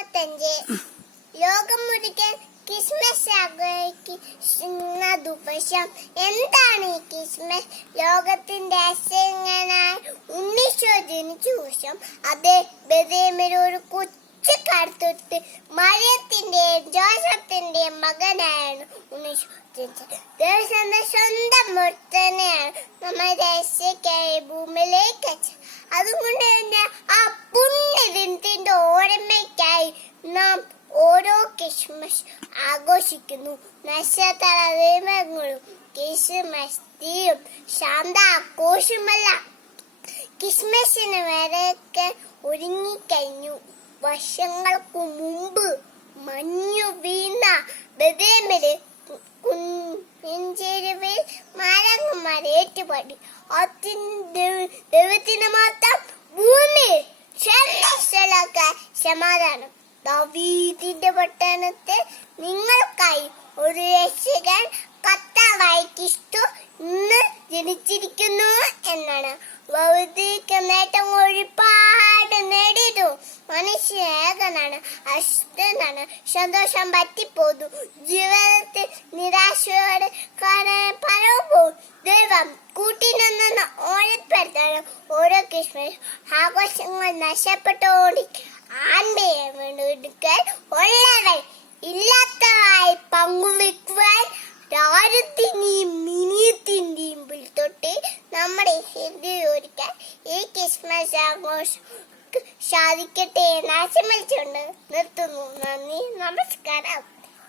2025 ലോകം മുഴുവൻ ക്രിസ്മസ് ആഘോഷിക്കുന്ന ദിവസം. എന്താണ് ഈ ക്രിസ്മസ്? ലോകത്തിന്റെ അസങ്ങനായ ഉണ്ണീശോ ജനിച്ച ദിവസം. അത് ബെത്ലഹേമിൽ ഒരു കൊച്ചു കടുത്തൊട്ട് മറിയത്തിന്റെയും ജോസഫിന്റെയും മകനായാണ് ഉണ്ണീശോ ജനിച്ചത്. ദൈവത്തിന്റെ സ്വന്തം മുത്തനെയാണ് നമ്മൾ രക്ഷയ്ക്കായി ഭൂമിയിലേക്ക് അയച്ചത്. അതുകൊണ്ട് തന്നെ ആ പുണ്യദിനത്തിന്റെ ഓർമ്മയ്ക്കായി നാം ഓരോ ക്രിസ്മസ് ആഘോഷിക്കുന്നു. നക്ഷത്ര ദീപങ്ങളും ക്രിസ്മസ് തീയും ശാന്ത ആഘോഷമല്ല. ക്രിസ്മസിന് വരെയൊക്കെ ഒരുങ്ങിക്കഴിഞ്ഞു. വർഷങ്ങൾക്ക് മുമ്പ് മഞ്ഞു വീണ ബെത്ലഹേമില് കുഞ്ചേരുവിൽ മരങ്ങന്മാർ ഏറ്റുപാടി. ദൈവത്തിന് മാത്രം ഭൂമി സമാധാനം. ദാവീദിന്റെ പട്ടണത്തിൽ നിങ്ങൾക്കായി ഒരു രക്ഷകൻ കർത്താവായ ക്രിസ്തു ഇന്ന് ജനിച്ചിരിക്കുന്നു എന്നാണ്. ഭൗതിക നേട്ടം ഒരുപാട് നേടിയിട്ടു മനുഷ്യ ഏകനാണ്, അശുദ്ധനാണ്, സന്തോഷം പറ്റിപ്പോന്നു. ജീവിതത്തിൽ നിരാശയോടെ പലപ്പോൾ ദൈവം കൂട്ടിനിന്ന് ഓർമ്മപ്പെടുത്തണം. ഓരോ ക്രിസ്മസ് ആഘോഷങ്ങൾ നഷ്ടപ്പെട്ടുകൊണ്ട് ആൺമയെ വീണ്ടെടുക്കാൻ ഉള്ളവർ ഇല്ലാത്തതായി പങ്കുവെക്കുവാൻ രാജ്യത്തിന്റെയും മിനിയത്തിന്റെയും തൊട്ട് നമ്മുടെ ഒരുക്കാൻ ഈ ക്രിസ്മസ് ആഘോഷം സാധിക്കട്ടെ എന്ന് ആശംസിച്ചുകൊണ്ട് നിർത്തുന്നു. നന്ദി, നമസ്കാരം.